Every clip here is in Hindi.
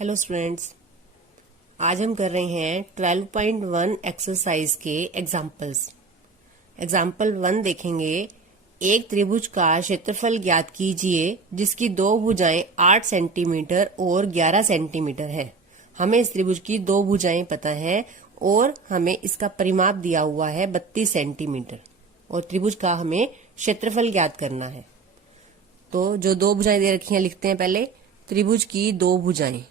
हेलो स्टूडेंट्स, आज हम कर रहे हैं 12.1 एक्सरसाइज के एग्जाम्पल्स। एग्जाम्पल 1 देखेंगे। एक त्रिभुज का क्षेत्रफल ज्ञात कीजिए जिसकी दो भुजाएं 8 सेंटीमीटर और 11 सेंटीमीटर है। हमें इस त्रिभुज की दो भुजाएं पता है और हमें इसका परिमाप दिया हुआ है 32 सेंटीमीटर और त्रिभुज का हमें क्षेत्रफल ज्ञात करना है। तो जो दो भुजाएं दे रखी हैं लिखते हैं। पहले त्रिभुज की दो भुजाएं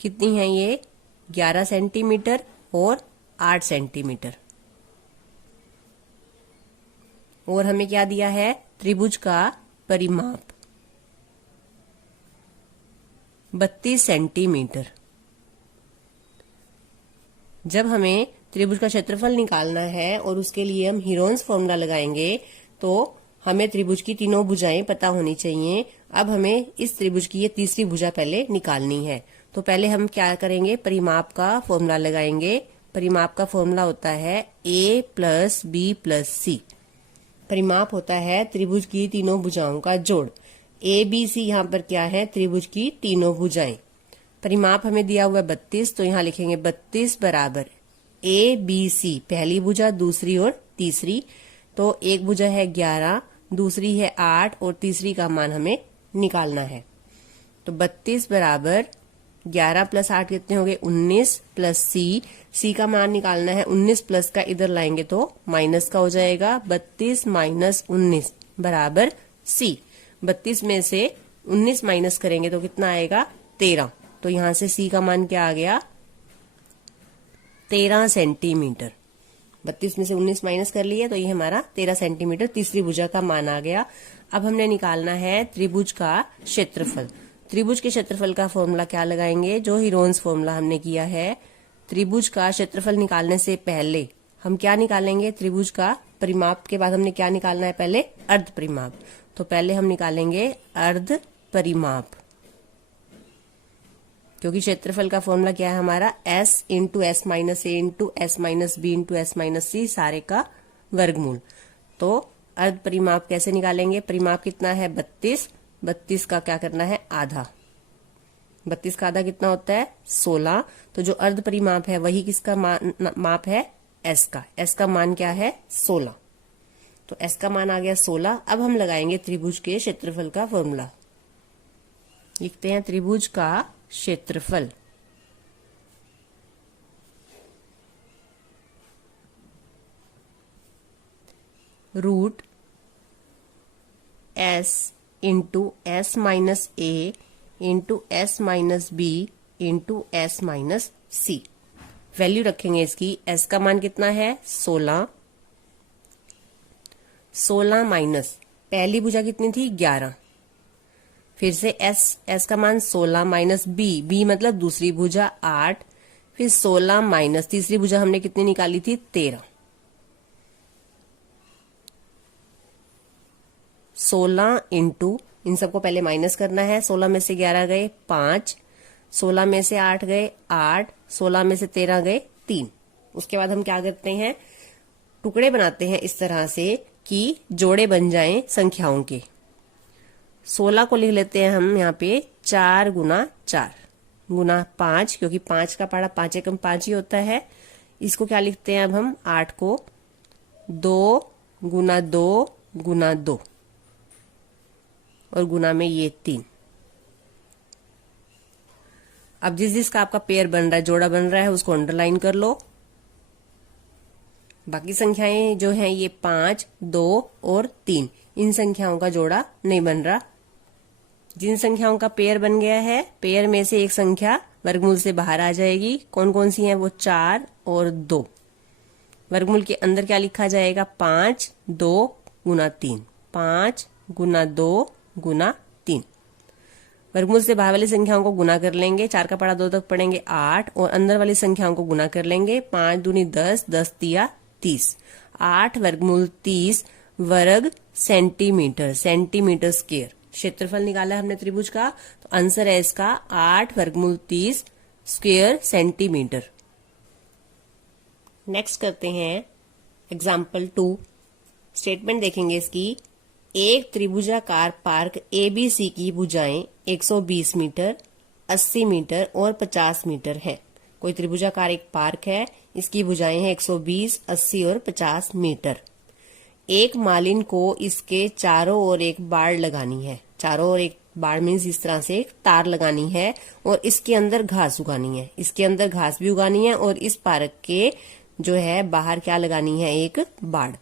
कितनी हैं? ये 11 सेंटीमीटर और 8 सेंटीमीटर। और हमें क्या दिया है? त्रिभुज का परिमाप 32 सेंटीमीटर। जब हमें त्रिभुज का क्षेत्रफल निकालना है और उसके लिए हम हीरोन्स फॉर्मूला लगाएंगे तो हमें त्रिभुज की तीनों भुजाएं पता होनी चाहिए। अब हमें इस त्रिभुज की ये तीसरी भुजा पहले निकालनी है। तो पहले हम क्या करेंगे? परिमाप का फॉर्मूला लगाएंगे। परिमाप का फॉर्मूला होता है a प्लस बी प्लस सी। परिमाप होता है त्रिभुज की तीनों भुजाओं का जोड़। ए बी सी यहाँ पर क्या है? त्रिभुज की तीनों भुजाएं। परिमाप हमें दिया हुआ है 32, तो यहाँ लिखेंगे 32 बराबर ए बी सी, पहली भुजा, दूसरी और तीसरी। तो एक भुजा है 11, दूसरी है 8 और तीसरी का मान हमें निकालना है। तो 32 बराबर 11 प्लस 8 कितने हो गए? 19 प्लस सी का मान निकालना है। 19 प्लस का इधर लाएंगे तो माइनस का हो जाएगा। 32 माइनस 19 बराबर सी। 32 में से 19 माइनस करेंगे तो कितना आएगा? 13। तो यहां से सी का मान क्या आ गया? 13 सेंटीमीटर। 32 में से 19 माइनस कर लिया तो ये हमारा 13 सेंटीमीटर तीसरी भुजा का मान आ गया। अब हमने निकालना है त्रिभुज का क्षेत्रफल। त्रिभुज के क्षेत्रफल का फॉर्मूला क्या लगाएंगे? जो हीरोन्स फॉर्मूला हमने किया है। त्रिभुज का क्षेत्रफल निकालने से पहले हम क्या निकालेंगे? त्रिभुज का परिमाप के बाद हमने क्या निकालना है? पहले अर्ध परिमाप। तो पहले हम निकालेंगे अर्ध परिमाप, क्योंकि क्षेत्रफल का फॉर्मूला क्या है हमारा? s into S minus A into S minus B into S minus C, सारे का वर्गमूल। तो अर्ध परिमाप कैसे निकालेंगे? परिमाप कितना है? 32। 32 का क्या करना है? आधा। 32 का आधा कितना होता है? 16। तो जो अर्ध परिमाप है वही किसका माप है? s का। s का मान क्या है? 16। तो s का मान आ गया 16। अब हम लगाएंगे त्रिभुज के क्षेत्रफल का फॉर्मूला। लिखते हैं त्रिभुज का क्षेत्रफल root s into S minus A into S minus B into S minus C. Value रखेंगे इसकी। s का मान कितना है? 16। 16 माइनस पहली भुजा कितनी थी? 11। फिर से s का मान 16 माइनस b मतलब दूसरी भुजा 8। फिर 16 माइनस तीसरी भुजा हमने कितनी निकाली थी? 13। 16 इंटू, इन सबको पहले माइनस करना है। 16 में से 11 गए 5, 16 में से 8 गए 8, 16 में से 13 गए 3। उसके बाद हम क्या करते हैं? टुकड़े बनाते हैं इस तरह से कि जोड़े बन जाएं संख्याओं के। 16 को लिख लेते हैं हम यहाँ पे 4 गुना 4 गुना 5, क्योंकि 5 का पहाड़ा 5 एकम 5 ही होता है। इसको क्या लिखते हैं अब हम? 8 को 2 गुना 2 गुना 2 और गुना में ये 3। अब जिसका आपका पेयर बन रहा है, जोड़ा बन रहा है, उसको अंडरलाइन कर लो। बाकी संख्याएं जो हैं ये 5, 2 और 3, इन संख्याओं का जोड़ा नहीं बन रहा। जिन संख्याओं का पेयर बन गया है, पेयर में से एक संख्या वर्गमूल से बाहर आ जाएगी। कौन कौन सी हैं? वो 4 और 2। वर्गमूल के अंदर क्या लिखा जाएगा? 5 2 गुना 3, 5 गुना 2 गुना 3। वर्गमूल से बाहर वाली संख्याओं को गुना कर लेंगे। 4 का पहाड़ा 2 तक पढ़ेंगे 8 और अंदर वाली संख्याओं को गुना कर लेंगे। 5 दूनी 10, 10 तिया 30। 8 वर्गमूल 30 वर्ग सेंटीमीटर, सेंटीमीटर स्क्वायर। क्षेत्रफल निकाला है हमने त्रिभुज का, तो आंसर है इसका 8 वर्गमूल 30 स्क्वायर सेंटीमीटर। नेक्स्ट करते हैं एग्जाम्पल 2। स्टेटमेंट देखेंगे इसकी। एक त्रिभुजाकार पार्क ABC की भुजाएं 120 मीटर, 80 मीटर और 50 मीटर है। कोई त्रिभुजाकार एक पार्क है, इसकी भुजाएं हैं 120, 80 और 50 मीटर। एक मालिन को इसके चारों ओर एक बाड़ लगानी है। चारों ओर एक बाड़ मीन्स इस तरह से एक तार लगानी है और इसके अंदर घास उगानी है। इसके अंदर घास भी उगानी है और इस पार्क के जो है बाहर क्या लगानी है, एक बाड़।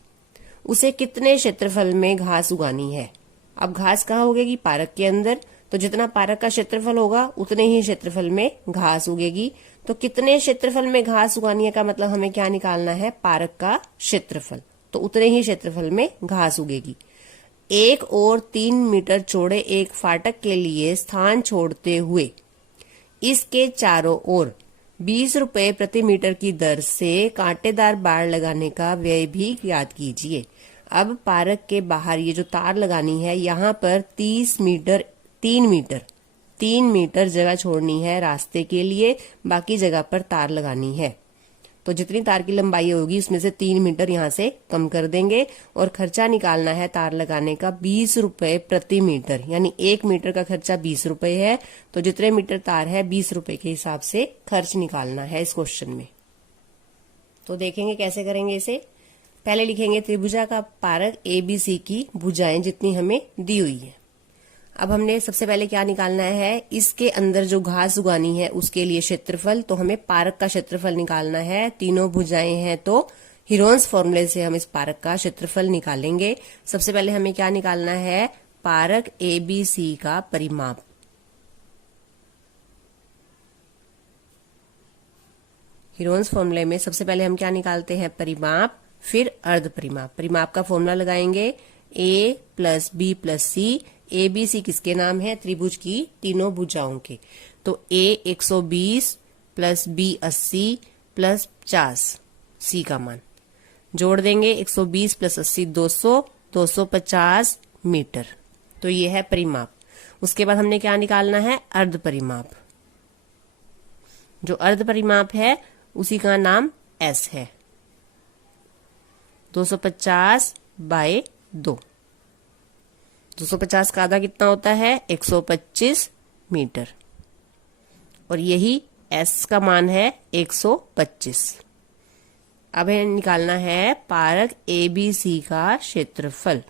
उसे कितने क्षेत्रफल में घास उगानी है। अब घास कहाँ उगेगी, पार्क के अंदर। तो जितना पार्क का क्षेत्रफल होगा उतने ही क्षेत्रफल में घास उगेगी। तो कितने क्षेत्रफल में घास उगानी है का मतलब हमें क्या निकालना है, पार्क का क्षेत्रफल। तो उतने ही क्षेत्रफल में घास उगेगी। 1 और 3 मीटर चौड़े एक फाटक के लिए स्थान छोड़ते हुए इसके चारों ओर 20 रुपए प्रति मीटर की दर से कांटेदार बाड़ लगाने का व्यय भी याद कीजिए। अब पार्क के बाहर ये जो तार लगानी है, यहाँ पर 3 मीटर जगह छोड़नी है रास्ते के लिए, बाकी जगह पर तार लगानी है। तो जितनी तार की लंबाई होगी उसमें से 3 मीटर यहाँ से कम कर देंगे और खर्चा निकालना है तार लगाने का 20 रुपए प्रति मीटर, यानी 1 मीटर का खर्चा 20 रुपए है। तो जितने मीटर तार है 20 रुपए के हिसाब से खर्च निकालना है इस क्वेश्चन में। तो देखेंगे कैसे करेंगे इसे। पहले लिखेंगे त्रिभुजा का पार्क ABC की भुजाएं जितनी हमें दी हुई है। अब हमने सबसे पहले क्या निकालना है, इसके अंदर जो घास उगानी है उसके लिए क्षेत्रफल। तो हमें पार्क का क्षेत्रफल निकालना है। तीनों भुजाएं हैं तो हीरोन्स फॉर्मूले से हम इस पार्क का क्षेत्रफल निकालेंगे। सबसे पहले हमें क्या निकालना है, पार्क ABC का परिमाप। हीरोन्स फॉर्मूले में सबसे पहले हम क्या निकालते हैं, परिमाप, फिर अर्ध परिमाप। परिमाप का फॉर्मूला लगाएंगे A + B + C। ABC किसके नाम है, त्रिभुज की तीनों भुजाओं के। तो A 120 + B 80 + 50, C का मान जोड़ देंगे। 120 + 80 200, 250 मीटर। तो ये है परिमाप। उसके बाद हमने क्या निकालना है, अर्ध परिमाप। जो अर्ध परिमाप है उसी का नाम S है। 250 / 2। 250 का आधा कितना होता है, 125 मीटर। और यही S का मान है 125। अब हमें निकालना है पार्क ABC का क्षेत्रफल।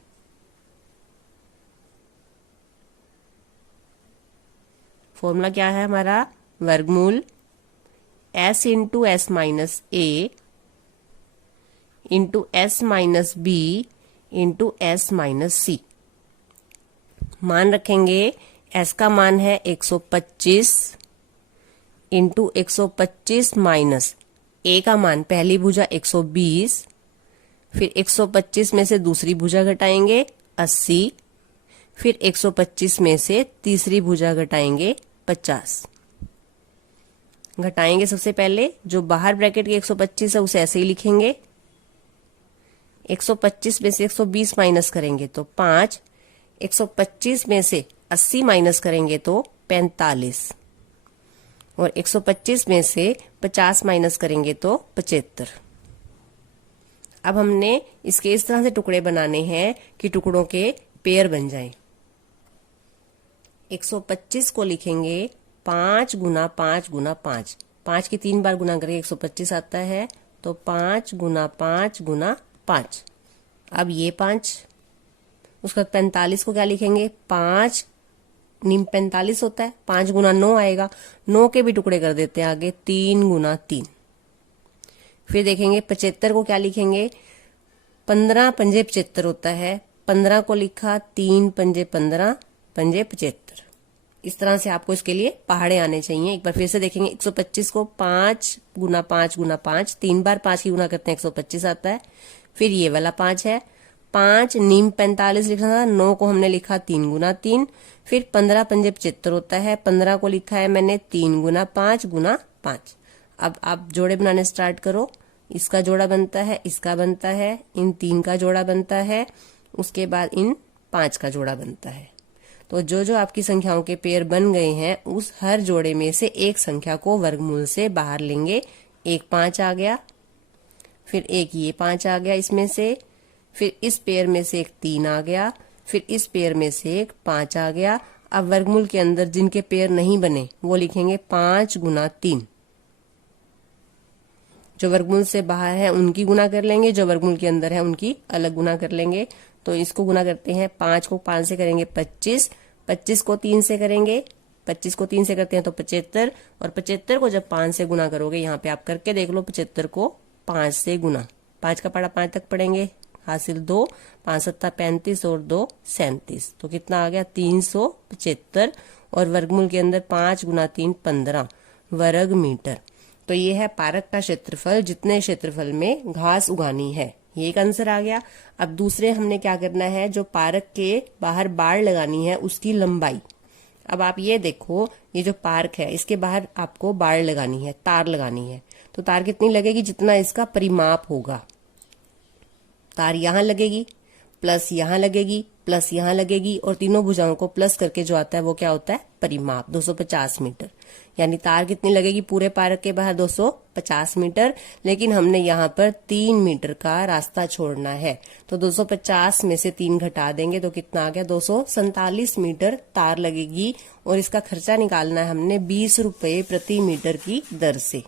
फॉर्मूला क्या है हमारा, वर्गमूल S × S - A × S - B × S - C। मान रखेंगे S का मान है 125 × 125 माइनस A का मान, पहली भुजा 120, फिर 125 में से दूसरी भुजा घटाएंगे 80, फिर 125 में से तीसरी भुजा घटाएंगे 50। घटाएंगे सबसे पहले जो बाहर ब्रैकेट के 125 है उसे ऐसे ही लिखेंगे। 125 में से 120 माइनस करेंगे तो 5, 125 में से 80 माइनस करेंगे तो 45, और 125 में से 50 माइनस करेंगे तो 75। अब हमने इसके इस तरह से टुकड़े बनाने हैं कि टुकड़ों के पेयर बन जाएं। 125 को लिखेंगे 5 × 5 × 5। 5 की 3 बार गुना करेंगे 125 आता है। तो 5 × 5 × 5। अब ये 5, उसका 45 को क्या लिखेंगे, 5 नीम 45 होता है, 5 × 9 आएगा। 9 के भी टुकड़े कर देते हैं आगे, 3 × 3। फिर देखेंगे 75 को क्या लिखेंगे, 15 पंजे 75 होता है। 15 को लिखा, 3 पंजे 15, पंजे 75। इस तरह से आपको इसके लिए पहाड़े आने चाहिए। एक बार फिर से देखेंगे 125 को 5 × 5 × 5, 3 बार 5 की गुना करते हैं 125 आता है। फिर ये वाला 5 है, 5 नीम 45 लिखना था, 9 को हमने लिखा 3 × 3। फिर 15 पंजे 75 होता है, 15 को लिखा है मैंने 3 × 5 × 5। अब आप जोड़े बनाने स्टार्ट करो। इसका जोड़ा बनता है, इसका बनता है, इन 3 का जोड़ा बनता है, उसके बाद इन 5 का जोड़ा बनता है। तो जो जो आपकी संख्याओं के पेयर बन गए हैं उस हर जोड़े में से एक संख्या को वर्गमूल से बाहर लेंगे। एक 5 आ गया, फिर एक ये 5 आ गया इसमें से, फिर इस पेयर में से एक 3 आ गया, फिर इस पेयर में से 5 आ गया। अब वर्गमूल के अंदर जिनके पेयर नहीं बने वो लिखेंगे 5 गुना 3। जो वर्गमूल से बाहर है उनकी गुना कर लेंगे, जो वर्गमूल के अंदर है उनकी अलग गुना कर लेंगे। तो इसको गुना करते हैं, 5 को 5 से करेंगे 25, 25 को 3 से करेंगे, 25 को 3 से करते हैं तो 75, और 75 को जब 5 से गुना करोगे, यहाँ पे आप करके देख लो, 75 को 5 से गुना, 5 का पढ़ा 5 तक पढ़ेंगे, हासिल 2, 5 सत्ता 35 और 2 37, तो कितना आ गया 375, और वर्गमूल के अंदर 5 गुना 3 15 वर्ग मीटर। तो ये है पार्क का क्षेत्रफल, जितने क्षेत्रफल में घास उगानी है। ये एक आंसर आ गया। अब दूसरे हमने क्या करना है, जो पार्क के बाहर बाड़ लगानी है उसकी लंबाई। अब आप ये देखो, ये जो पार्क है इसके बाहर आपको बाड़ लगानी है, तार लगानी है। तो तार कितनी लगेगी, जितना इसका परिमाप होगा। तार यहां लगेगी, प्लस यहां लगेगी, प्लस यहां लगेगी, और तीनों भुजाओं को प्लस करके जो आता है वो क्या होता है, परिमाप, 250 मीटर। यानी तार कितनी लगेगी पूरे पार्क के बाहर, 250 मीटर। लेकिन हमने यहाँ पर 3 मीटर का रास्ता छोड़ना है, तो 250 में से 3 घटा देंगे तो कितना आ गया, 247 मीटर तार लगेगी। और इसका खर्चा निकालना है हमने 20 रुपए प्रति मीटर की दर से।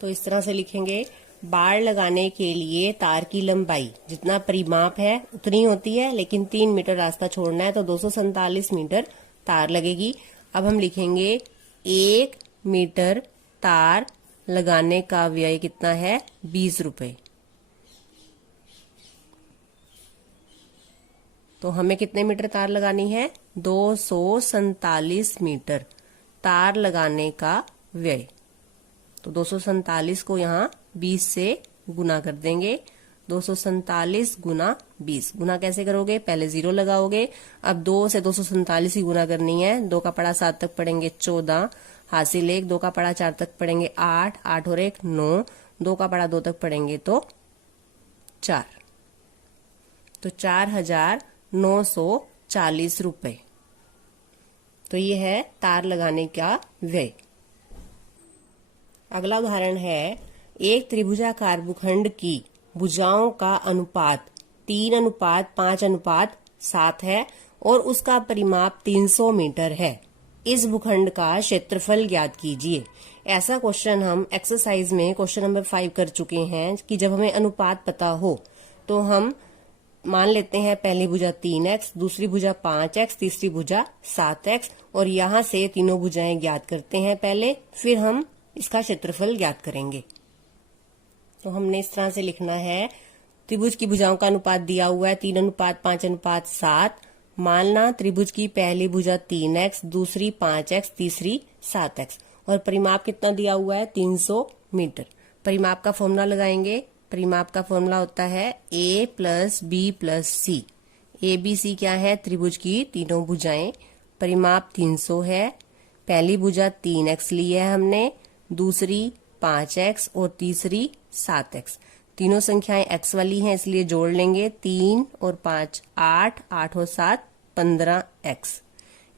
तो इस तरह से लिखेंगे, बाड़ लगाने के लिए तार की लंबाई जितना परिमाप है उतनी होती है, लेकिन 3 मीटर रास्ता छोड़ना है तो 247 मीटर तार लगेगी। अब हम लिखेंगे 1 मीटर तार लगाने का व्यय कितना है, 20 रुपए। तो हमें कितने मीटर तार लगानी है, 247 मीटर तार लगाने का व्यय। तो 247 को यहाँ 20 से गुना कर देंगे, 247 गुना 20। गुना कैसे करोगे, पहले 0 लगाओगे। अब 2 से 247 की गुना करनी है, 2 का पढ़ा 7 तक पढ़ेंगे 14, हासिल 1, 2 का पढ़ा 4 तक पढ़ेंगे 8, 8 और 1 9, 2 का पढ़ा 2 तक पढ़ेंगे तो 4, तो 4940 रुपए। तो ये है तार लगाने का व्यय। अगला उदाहरण है, एक त्रिभुजाकार भूखंड की भुजाओं का अनुपात 3:5:7 है और उसका परिमाप 300 मीटर है। इस भूखंड का क्षेत्रफल ज्ञात कीजिए। ऐसा क्वेश्चन हम एक्सरसाइज में क्वेश्चन नंबर 5 कर चुके हैं कि जब हमें अनुपात पता हो तो हम मान लेते हैं पहली भुजा 3x, दूसरी भुजा 5x, तीसरी भुजा 7x, और यहां से तीनों भुजाएं ज्ञात करते हैं पहले, फिर हम इसका क्षेत्रफल ज्ञात करेंगे। तो हमने इस तरह से लिखना है, त्रिभुज की भुजाओं का अनुपात दिया हुआ है 3:5:7। मानना त्रिभुज की पहली भुजा 3x, दूसरी 5x, तीसरी 7x, और परिमाप कितना दिया हुआ है, 300 मीटर। परिमाप का फॉर्मूला लगाएंगे। परिमाप का फॉर्मूला होता है a + b + c। a b c क्या है, त्रिभुज की तीनों भुजाएं। परिमाप 300 है। पहली भुजा 3x ली है हमने, दूसरी 5x और तीसरी 7x। तीनों संख्याएं x वाली हैं इसलिए जोड़ लेंगे, 3 और 5 8, 8 और 7 15x।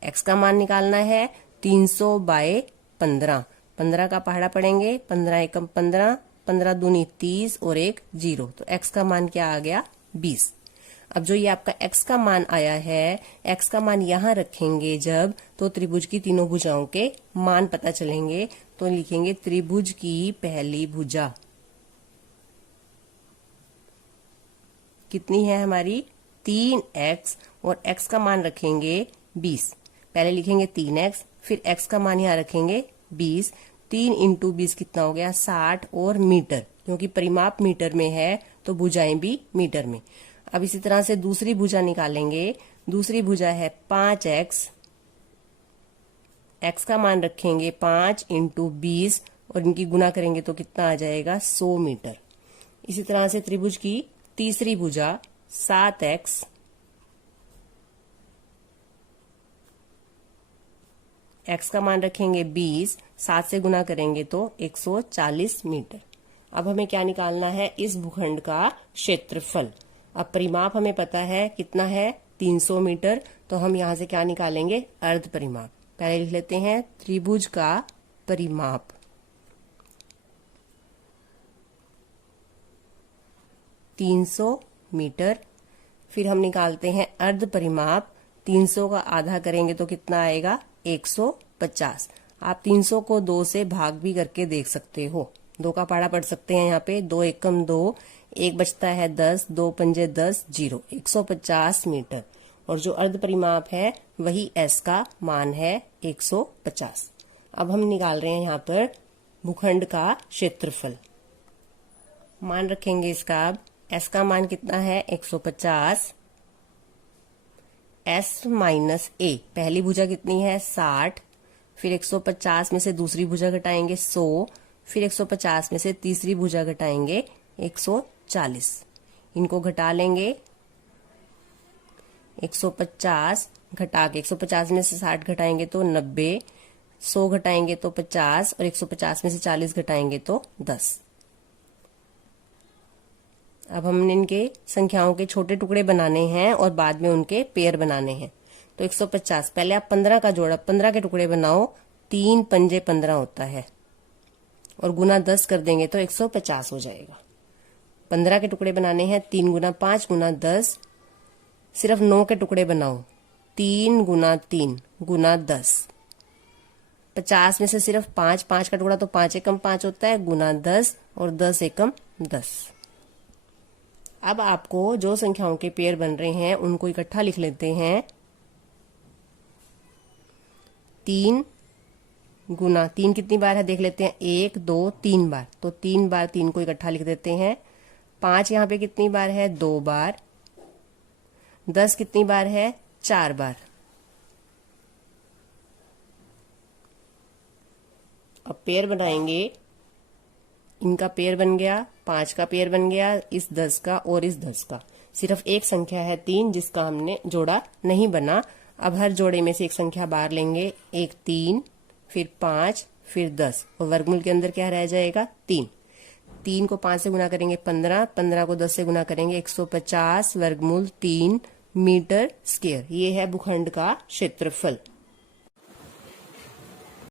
x का मान निकालना है 300/15। 15 का पहाड़ा पढ़ेंगे, 15 एकम 15, 15 दूनी 30 और 1 0। तो x का मान क्या आ गया, 20। अब जो ये आपका x का मान आया है, x का मान यहां रखेंगे जब, तो त्रिभुज की तीनों भुजाओं के मान पता चलेंगे। तो लिखेंगे त्रिभुज की पहली भुजा कितनी है हमारी, 3x, और x का मान रखेंगे 20। पहले लिखेंगे 3x, फिर x का मान यहां रखेंगे 20। 3 × 20 कितना हो गया, 60, और मीटर, क्योंकि परिमाप मीटर में है तो भुजाएं भी मीटर में। अब इसी तरह से दूसरी भुजा निकालेंगे। दूसरी भुजा है 5x, x का मान रखेंगे 5 × 20 और इनकी गुना करेंगे तो कितना आ जाएगा, 100 मीटर। इसी तरह से त्रिभुज की तीसरी भुजा 7x, x का मान रखेंगे 20, 7 से गुना करेंगे तो 140 मीटर। अब हमें क्या निकालना है, इस भूखंड का क्षेत्रफल। अब परिमाप हमें पता है कितना है, 300 मीटर। तो हम यहां से क्या निकालेंगे, अर्ध परिमाप। पहले लिख लेते हैं त्रिभुज का परिमाप 300 मीटर। फिर हम निकालते हैं अर्ध परिमाप। 300 का आधा करेंगे तो कितना आएगा? 150। आप 300 को 2 से भाग भी करके देख सकते हो। 2 का पहाड़ा पढ़ सकते हैं यहाँ पे। 2 एकम 2, 1 बचता है 10, 2 पंजे 10, 0, 150 मीटर। और जो अर्ध परिमाप है वही S का मान है 150। अब हम निकाल रहे हैं यहाँ पर भूखंड का क्षेत्रफल। मान रखेंगे इसका। अब S का मान कितना है? 150। S माइनस A, पहली भुजा कितनी है? 60। फिर 150 में से दूसरी भुजा घटाएंगे 100। फिर 150 में से तीसरी भुजा घटाएंगे 140। इनको घटा लेंगे। 150 घटा के 150 में से 60 घटाएंगे तो 90, 100 घटाएंगे तो 50 और 150 में से 40 घटाएंगे तो 10। अब हमने इनके संख्याओं के छोटे टुकड़े बनाने हैं और बाद में उनके पेयर बनाने हैं। तो 150, पहले आप 15 का जोड़ा, 15 के टुकड़े बनाओ। 3 पंजे 15 होता है और गुना 10 कर देंगे तो 150 हो जाएगा। 15 के टुकड़े बनाने हैं। 3 गुना 5 गुना 10। सिर्फ 9 के टुकड़े बनाओ। 3 गुना 3 गुना 10। 50 में से सिर्फ 5, 5 का टुकड़ा तो 5 एकम 5 होता है, गुना 10 और 10 एकम 10। अब आपको जो संख्याओं के पेयर बन रहे हैं उनको इकट्ठा लिख लेते हैं। 3 गुना 3 कितनी बार है देख लेते हैं। 1 2 3 बार, तो 3 बार 3 को इकट्ठा लिख देते हैं। 5 यहाँ पे कितनी बार है? 2 बार। 10 कितनी बार है? 4 बार। अब पेयर बनाएंगे। इनका पेयर बन गया, 5 का पेयर बन गया, इस 10 का और इस 10 का। सिर्फ एक संख्या है 3 जिसका हमने जोड़ा नहीं बना। अब हर जोड़े में से एक संख्या बाहर लेंगे। 1 3, फिर 5, फिर 10 और वर्गमूल के अंदर क्या रह जाएगा? 3। 3 को 5 से गुना करेंगे 15, 15 को 10 से गुना करेंगे 150 वर्गमूल 3 मीटर स्क्वायर। ये है भूखंड का क्षेत्रफल।